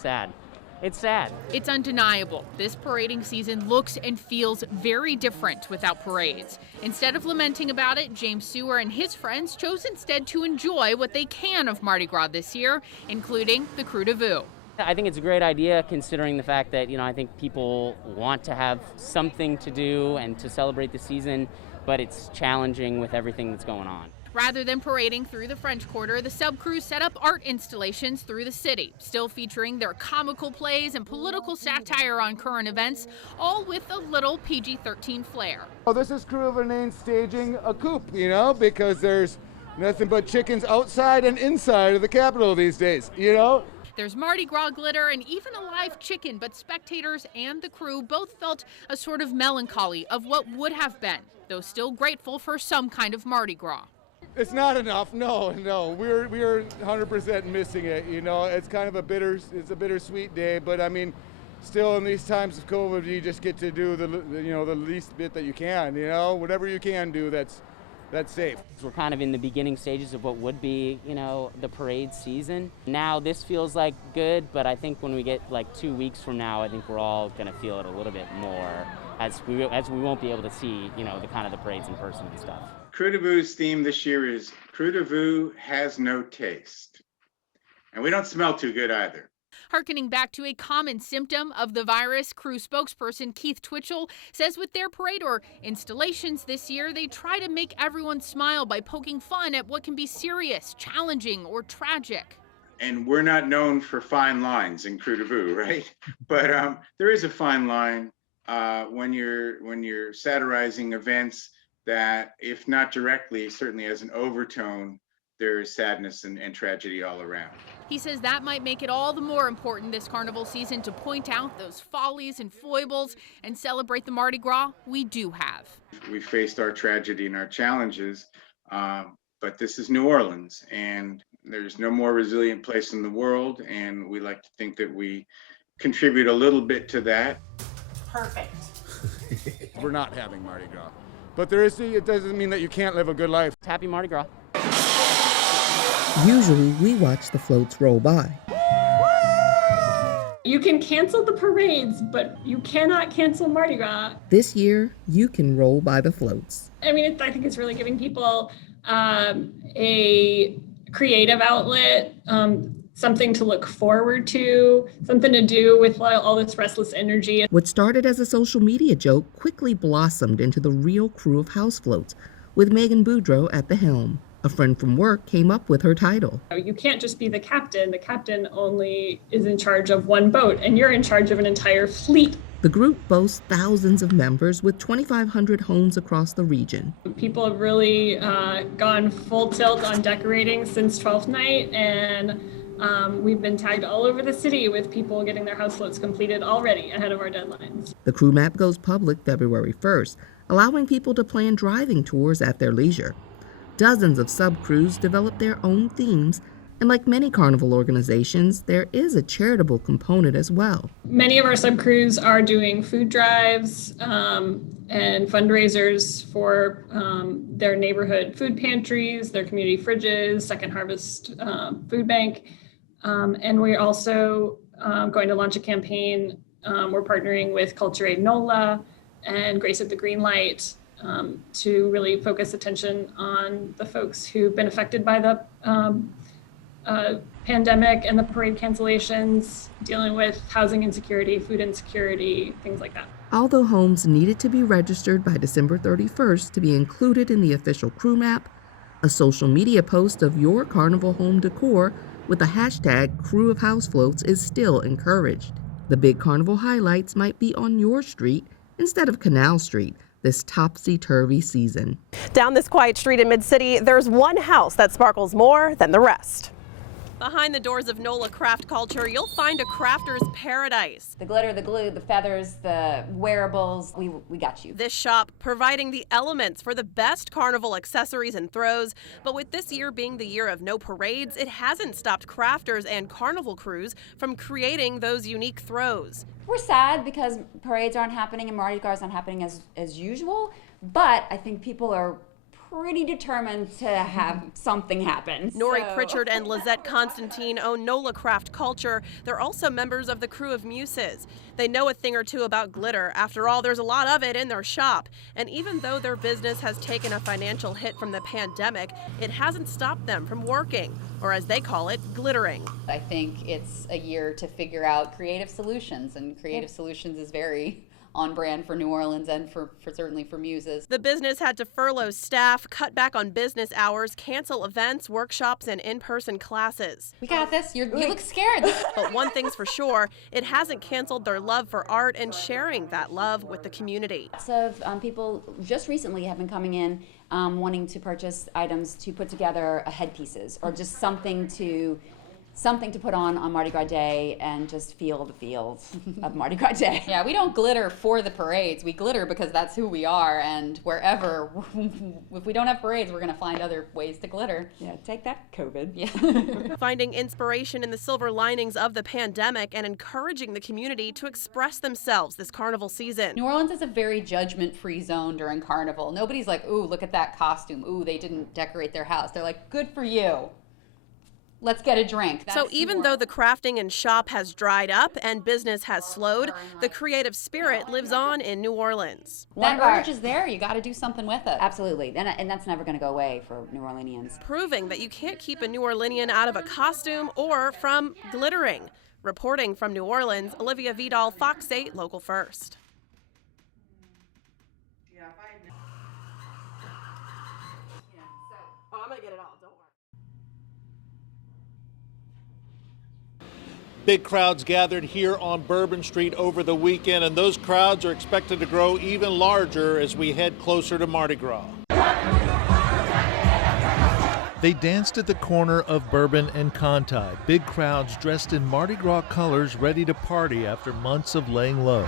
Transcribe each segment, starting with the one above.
sad. It's sad. It's undeniable. This parading season looks and feels very different without parades. Instead of lamenting about it, James Sewer and his friends chose instead to enjoy what they can of Mardi Gras this year, including the Crew de Vue. I think it's a great idea considering the fact that, I think people want to have something to do and to celebrate the season, but it's challenging with everything that's going on. Rather than parading through the French Quarter, the sub-crews set up art installations through the city, still featuring their comical plays and political satire on current events, all with a little PG-13 flair. Oh, this is Crew of Renane staging a coup, because there's nothing but chickens outside and inside of the Capitol these days, There's Mardi Gras glitter and even a live chicken, but spectators and the crew both felt a sort of melancholy of what would have been, though still grateful for some kind of Mardi Gras. It's not enough. No. We're 100% missing it. It's kind of it's a bittersweet day, but still in these times of COVID, you just get to do the least bit that you can. Whatever you can do, that's safe. We're kind of in the beginning stages of what would be, the parade season. Now this feels like good, but I think when we get like 2 weeks from now, I think we're all going to feel it a little bit more as we won't be able to see, the parades in person and stuff. Crew de Vue's theme this year is Crew de Vue has no taste. And we don't smell too good either. Harkening back to a common symptom of the virus, crew spokesperson Keith Twitchell says with their parade or installations this year, they try to make everyone smile by poking fun at what can be serious, challenging, or tragic. And we're not known for fine lines in Crew de Vue, right? But there is a fine line when you're satirizing events that, if not directly, certainly as an overtone, there is sadness and tragedy all around. He says that might make it all the more important this carnival season to point out those follies and foibles and celebrate the Mardi Gras we do have. We faced our tragedy and our challenges, but this is New Orleans, and there's no more resilient place in the world, and we like to think that we contribute a little bit to that. Perfect. We're not having Mardi Gras. But it doesn't mean that you can't live a good life. Happy Mardi Gras. Usually, we watch the floats roll by. You can cancel the parades, but you cannot cancel Mardi Gras. This year, you can roll by the floats. I think it's really giving people a creative outlet, something to look forward to, something to do with all this restless energy. What started as a social media joke quickly blossomed into the real Crew of House floats, with Megan Boudreau at the helm. A friend from work came up with her title. You can't just be the captain. The captain only is in charge of one boat, and you're in charge of an entire fleet. The group boasts thousands of members with 2,500 homes across the region. People have really gone full tilt on decorating since 12th night, and we've been tagged all over the city with people getting their house floats completed already ahead of our deadlines. The crew map goes public February 1st, allowing people to plan driving tours at their leisure. Dozens of sub-crews develop their own themes, and like many carnival organizations, there is a charitable component as well. Many of our sub-crews are doing food drives and fundraisers for their neighborhood food pantries, their community fridges, Second Harvest Food Bank. And we're also going to launch a campaign. We're partnering with Culture Aid NOLA and Grace at the Green Light to really focus attention on the folks who've been affected by the pandemic and the parade cancellations, dealing with housing insecurity, food insecurity, things like that. Although homes needed to be registered by December 31st to be included in the official crew map, a social media post of your carnival home decor with the hashtag Crew of House Floats is still encouraged. The big carnival highlights might be on your street instead of Canal Street this topsy-turvy season. Down this quiet street in Mid-City, there's one house that sparkles more than the rest. Behind the doors of NOLA Craft Culture, you'll find a crafter's paradise. The glitter, the glue, the feathers, the wearables, we got you. This shop providing the elements for the best carnival accessories and throws. But with this year being the year of no parades, it hasn't stopped crafters and carnival crews from creating those unique throws. We're sad because parades aren't happening and Mardi Gras aren't happening as usual, but I think people are pretty determined to have something happen. Nori Pritchard and Lizette Constantine own NOLA Craft Culture. They're also members of the Crew of Muses. They know a thing or two about glitter. After all, there's a lot of it in their shop. And even though their business has taken a financial hit from the pandemic, it hasn't stopped them from working, or as they call it, glittering. I think it's a year to figure out creative solutions, and creative solutions is very on brand for New Orleans and for certainly for Muses. The business had to furlough staff, cut back on business hours, cancel events, workshops, and in-person classes. We got this. You look scared. But one thing's for sure, it hasn't canceled their love for art and sharing that love with the community. Lots of people just recently have been coming in wanting to purchase items to put together headpieces or just something to put on Mardi Gras Day and just feel the feels of Mardi Gras Day. Yeah, we don't glitter for the parades. We glitter because that's who we are, and wherever, if we don't have parades, we're going to find other ways to glitter. Yeah, take that, COVID. Yeah. Finding inspiration in the silver linings of the pandemic and encouraging the community to express themselves this carnival season. New Orleans is a very judgment-free zone during Carnival. Nobody's like, ooh, look at that costume. Ooh, they didn't decorate their house. They're like, good for you. Let's get a drink. So even though the crafting and shop has dried up and business has slowed, the creative spirit lives on in New Orleans. That urge is there. You got to do something with it. Absolutely, and that's never going to go away for New Orleanians. Proving that you can't keep a New Orleanian out of a costume or from glittering. Reporting from New Orleans, Olivia Vidal, Fox 8 Local First. I'm going to get it all, don't worry. Big crowds gathered here on Bourbon Street over the weekend, and those crowds are expected to grow even larger as we head closer to Mardi Gras. They danced at the corner of Bourbon and Conti. Big crowds dressed in Mardi Gras colors ready to party after months of laying low.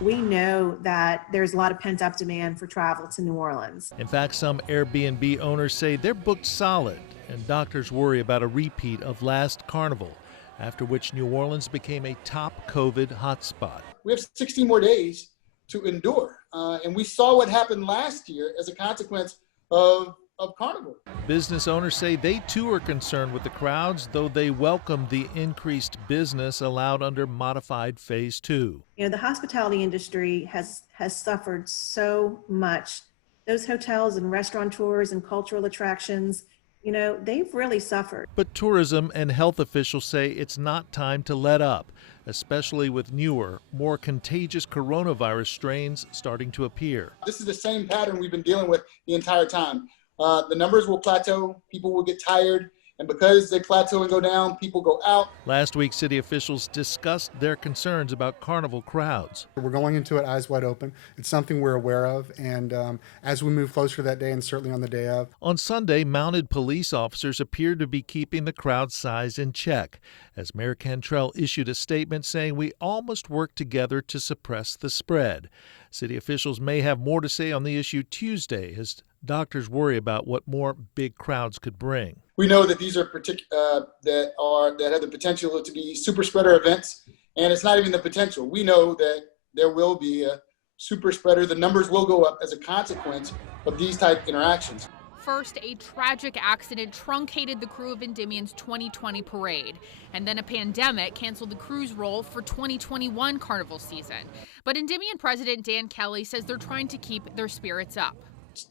We know that there's a lot of pent-up demand for travel to New Orleans. In fact, some Airbnb owners say they're booked solid, and doctors worry about a repeat of last carnival, after which New Orleans became a top COVID hotspot. We have 60 more days to endure, and we saw what happened last year as a consequence of Carnival. Business owners say they too are concerned with the crowds, though they welcome the increased business allowed under modified Phase 2. You know, the hospitality industry has suffered so much. Those hotels and restaurateurs and cultural attractions, you know, they've really suffered. But tourism and health officials say it's not time to let up, especially with newer, more contagious coronavirus strains starting to appear. This is the same pattern we've been dealing with the entire time. The numbers will plateau, people will get tired, and because they plateau and go down, people go out. Last week, city officials discussed their concerns about carnival crowds. We're going into it eyes wide open. It's something we're aware of, and as we move closer to that day, and certainly on the day of. On Sunday, mounted police officers appeared to be keeping the crowd size in check, as Mayor Cantrell issued a statement saying we all must work together to suppress the spread. City officials may have more to say on the issue Tuesday as doctors worry about what more big crowds could bring. We know that these are that have the potential to be super spreader events, and it's not even the potential. We know that there will be a super spreader. The numbers will go up as a consequence of these type interactions. First, a tragic accident truncated the Crew of Endymion's 2020 parade, and then a pandemic canceled the crew's role for 2021 carnival season. But Endymion President Dan Kelly says they're trying to keep their spirits up.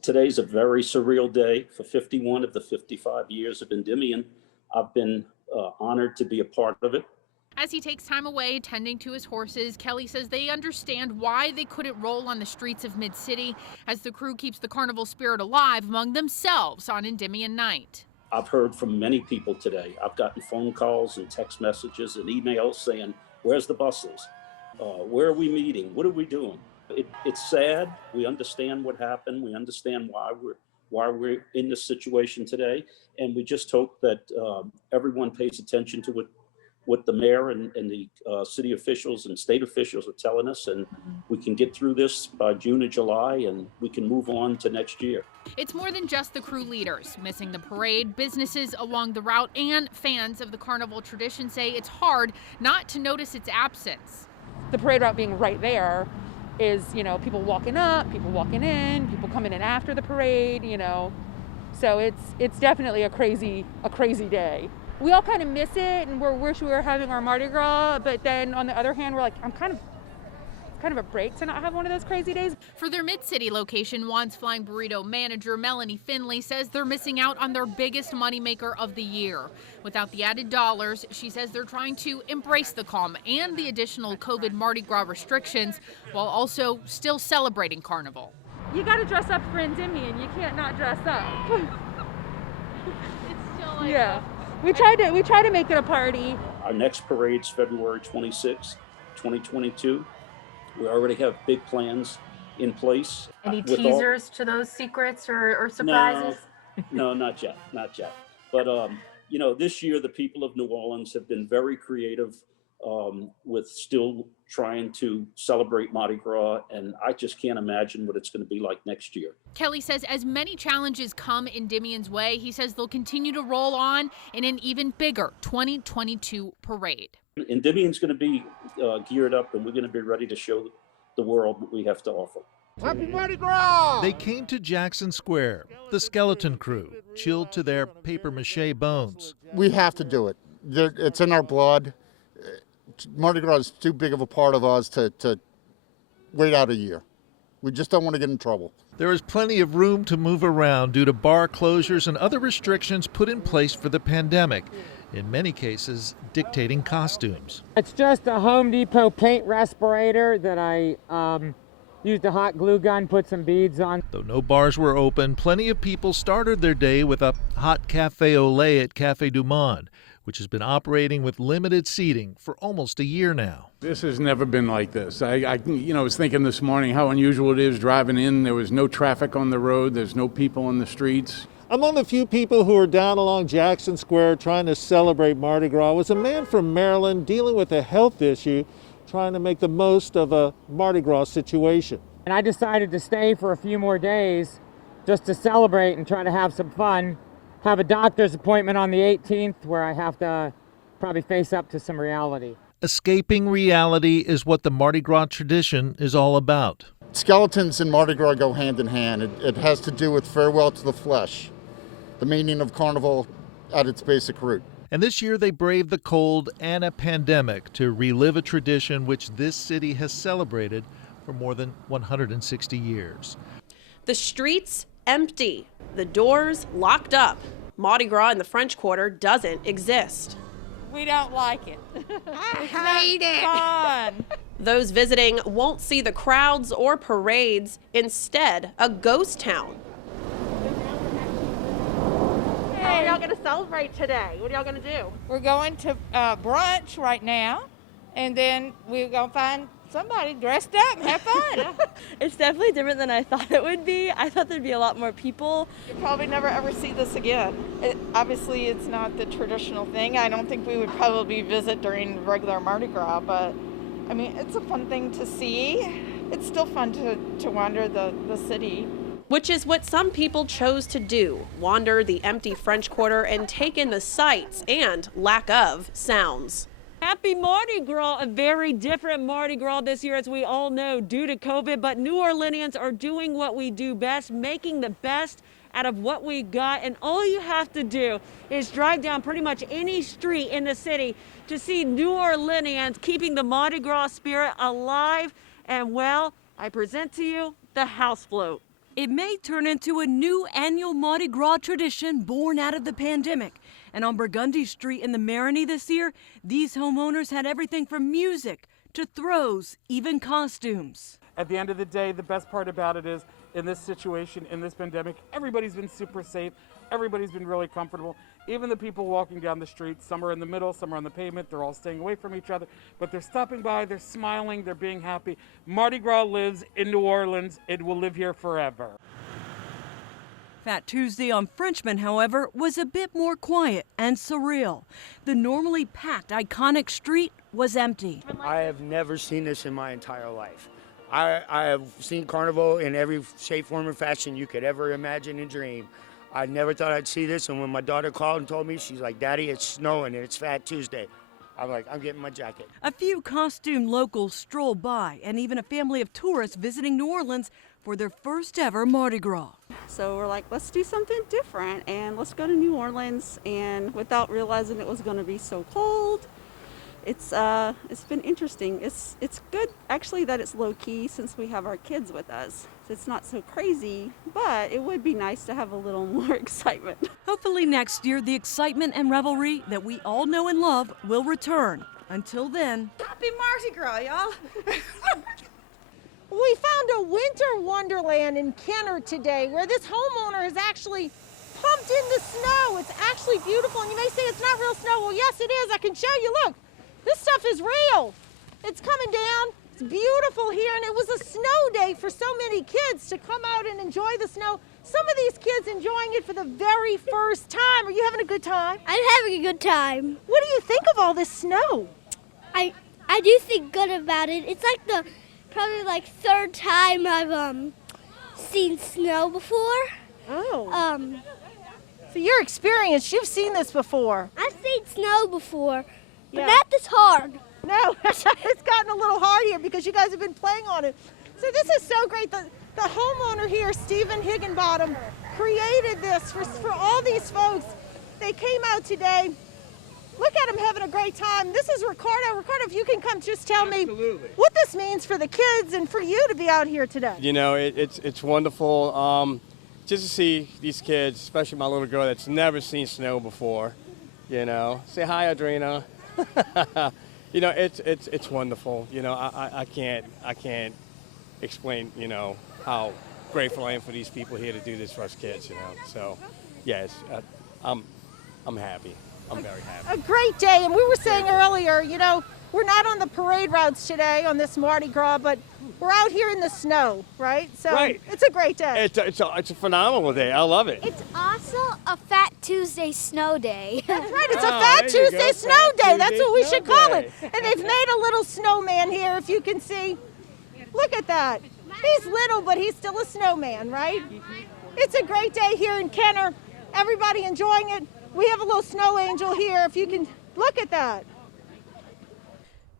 Today's a very surreal day. For 51 of the 55 years of Endymion, I've been honored to be a part of it. As he takes time away tending to his horses, Kelly says they understand why they couldn't roll on the streets of Mid-City as the crew keeps the carnival spirit alive among themselves on Endymion night. I've heard from many people today. I've gotten phone calls and text messages and emails saying, where's the buses? Where are we meeting? What are we doing? It's sad. We understand what happened. We understand why we're in this situation today. And we just hope that everyone pays attention to what the mayor and the city officials and state officials are telling us, and we can get through this by June or July, and we can move on to next year. It's more than just the crew leaders missing the parade. Businesses along the route and fans of the carnival tradition say it's hard not to notice its absence. The parade route being right there, is, people walking up, people walking in, people coming in after the parade, So it's definitely a crazy day. We all kind of miss it, and we wish we were having our Mardi Gras, but then on the other hand, we're like, it's kind of a break to not have one of those crazy days. For their Mid-City location, Juan's Flying Burrito manager Melanie Finley says they're missing out on their biggest moneymaker of the year. Without the added dollars, she says they're trying to embrace the calm and the additional COVID Mardi Gras restrictions while also still celebrating Carnival. You got to dress up for Endymion. You can't not dress up. It's still like yeah. We try to make it a party. Our next parade's February 26, 2022. We already have big plans in place. Any teasers to those secrets or surprises? No, not yet. But, this year the people of New Orleans have been very creative with still trying to celebrate Mardi Gras, and I just can't imagine what it's going to be like next year. Kelly says as many challenges come Endymion's way, he says they'll continue to roll on in an even bigger 2022 parade. Endymion's going to be geared up, and we're going to be ready to show the world what we have to offer. Happy Mardi Gras! They came to Jackson Square, the skeleton crew, chilled to their papier-mâché bones. We have to do it. It's in our blood. Mardi Gras is too big of a part of us to wait out a year. We just don't want to get in trouble. There is plenty of room to move around due to bar closures and other restrictions put in place for the pandemic, in many cases dictating costumes. It's just a Home Depot paint respirator that I used a hot glue gun, put some beads on. Though no bars were open, plenty of people started their day with a hot cafe au lait at Café du Monde, which has been operating with limited seating for almost a year now. This has never been like this. I was thinking this morning how unusual it is driving in. There was no traffic on the road. There's no people on the streets. Among the few people who were down along Jackson Square trying to celebrate Mardi Gras was a man from Maryland dealing with a health issue, trying to make the most of a Mardi Gras situation. And I decided to stay for a few more days just to celebrate and try to have some fun. Have a doctor's appointment on the 18th where I have to probably face up to some reality. Escaping reality is what the Mardi Gras tradition is all about. Skeletons and Mardi Gras go hand in hand. It has to do with farewell to the flesh, the meaning of Carnival at its basic root. And this year they braved the cold and a pandemic to relive a tradition which this city has celebrated for more than 160 years. The streets empty, the doors locked up. Mardi Gras in the French Quarter doesn't exist. We don't like it. I hate it. Fun. Those visiting won't see the crowds or parades, instead a ghost town. How are y'all going to celebrate today? What are y'all going to do? We're going to brunch right now, and then we're going to find somebody dressed up and have fun. It's definitely different than I thought it would be. I thought there'd be a lot more people. You'll probably never ever see this again. Obviously, it's not the traditional thing. I don't think we would probably visit during regular Mardi Gras, but I mean, it's a fun thing to see. It's still fun to wander the city. Which is what some people chose to do, wander the empty French Quarter and take in the sights and lack of sounds. Happy Mardi Gras, a very different Mardi Gras this year, as we all know, due to COVID, but New Orleanians are doing what we do best, making the best out of what we got, and all you have to do is drive down pretty much any street in the city to see New Orleanians keeping the Mardi Gras spirit alive, and well, I present to you the house float. It may turn into a new annual Mardi Gras tradition born out of the pandemic. And on Burgundy Street in the Marigny this year, these homeowners had everything from music to throws, even costumes. At the end of the day, the best part about it is, in this situation, in this pandemic, everybody's been super safe. Everybody's been really comfortable. Even the people walking down the street, some are in the middle, some are on the pavement, they're all staying away from each other, but they're stopping by, they're smiling, they're being happy. Mardi Gras lives in New Orleans. It will live here forever. Fat Tuesday on Frenchman, however, was a bit more quiet and surreal. The normally packed, iconic street was empty. I have never seen this in my entire life. I have seen Carnival in every shape, form, or fashion you could ever imagine and dream. I never thought I'd see this, and when my daughter called and told me, she's like, "Daddy, it's snowing and it's Fat Tuesday." I'm like, I'm getting my jacket. A few costumed locals stroll by, and even a family of tourists visiting New Orleans for their first ever Mardi Gras. So we're like, let's do something different and let's go to New Orleans, and without realizing it was going to be so cold. It's been interesting. It's good actually that it's low key since we have our kids with us. So it's not so crazy, but it would be nice to have a little more excitement. Hopefully next year, the excitement and revelry that we all know and love will return. Until then, happy Mardi Gras, y'all. We found a winter wonderland in Kenner today where this homeowner has actually pumped in the snow. It's actually beautiful, and you may say it's not real snow. Well, yes, it is. I can show you. Look, this stuff is real. It's coming down. It's beautiful here, and it was a snow day for so many kids to come out and enjoy the snow. Some of these kids enjoying it for the very first time. Are you having a good time? I'm having a good time. What do you think of all this snow? I do think good about it. It's like the probably like third time I've seen snow before. Oh. So you're experienced. You've seen this before. I've seen snow before, but Yeah. not this hard. No, it's gotten a little hard here because you guys have been playing on it. So this is so great. The homeowner here, Stephen Higginbottom, created this for all these folks. They came out today. Look at them having a great time. This is Ricardo. Ricardo, if you can come just tell me what this means for the kids and for you to be out here today. You know, it's wonderful just to see these kids, especially my little girl that's never seen snow before. You know, say hi, Adrena. You know, it's wonderful. You know, I can't explain, you know, how grateful I am for these people here to do this for us kids. You know, so yes, I'm happy. I'm very happy. A great day, and we were saying earlier, you know, we're not on the parade routes today on this Mardi Gras, but we're out here in the snow, right? So Right. It's a great day. It's a phenomenal day. I love it. It's also a Fat Tuesday snow day. That's right. It's a Oh, Fat there you go. Tuesday snow Fat day. That's Tuesday what we snow should call day. it. And they've made a little snowman here, if you can see. Look at that. He's little, but he's still a snowman, right? It's a great day here in Kenner. Everybody enjoying it. We have a little snow angel here, if you can look at that.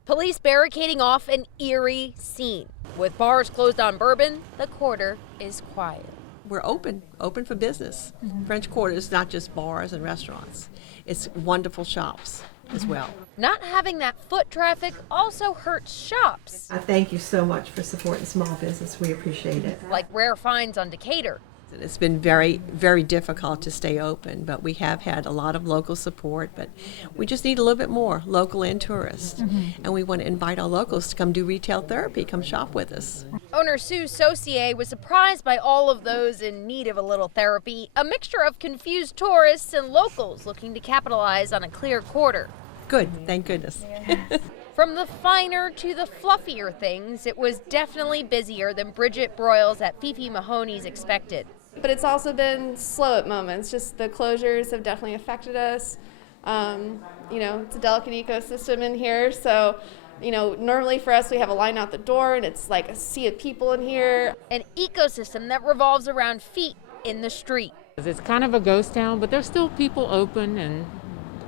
Police barricading off an eerie scene. With bars closed on Bourbon, the quarter is quiet. We're open for business. French Quarter is not just bars and restaurants. It's wonderful shops as well. Not having that foot traffic also hurts shops, I thank you so much for supporting small business. We appreciate it. like rare finds on Decatur. It's been very, very difficult to stay open, but we have had a lot of local support, but we just need a little bit more, local and tourist. And we want to invite our locals to come do retail therapy, come shop with us. Owner Sue Saucier was surprised by all of those in need of a little therapy, a mixture of confused tourists and locals looking to capitalize on a clear quarter. Good, thank goodness. From the finer to the fluffier things, it was definitely busier than Bridget Broyles at Fifi Mahoney's expected. But it's also been slow at moments. Just the closures have definitely affected us. You know, it's a delicate ecosystem in here. So, you know, normally for us, we have a line out the door and it's like a sea of people in here. An ecosystem that revolves around feet in the street. It's kind of a ghost town, but there's still people open and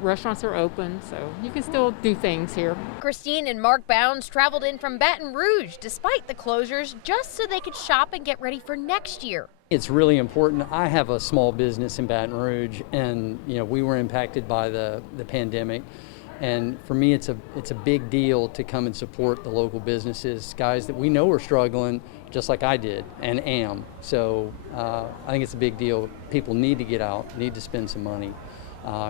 restaurants are open, so you can still do things here. Christine and Mark Bounds traveled in from Baton Rouge despite the closures just so they could shop and get ready for next year. It's really important. I have a small business in Baton Rouge, and you know we were impacted by the pandemic, and for me it's a big deal to come and support the local businesses, guys that we know are struggling just like I did and am. So I think it's a big deal. People need to get out, need to spend some money,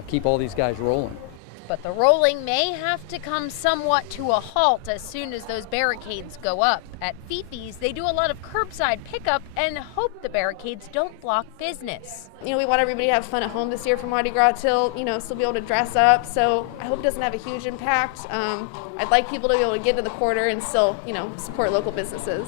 keep all these guys rolling. But the rolling may have to come somewhat to a halt as soon as those barricades go up. At Fifi's, they do a lot of curbside pickup and hope the barricades don't block business. You know, we want everybody to have fun at home this year for Mardi Gras till, you know, still be able to dress up. So I hope it doesn't have a huge impact. I'd like people to be able to get to the quarter and still, you know, support local businesses.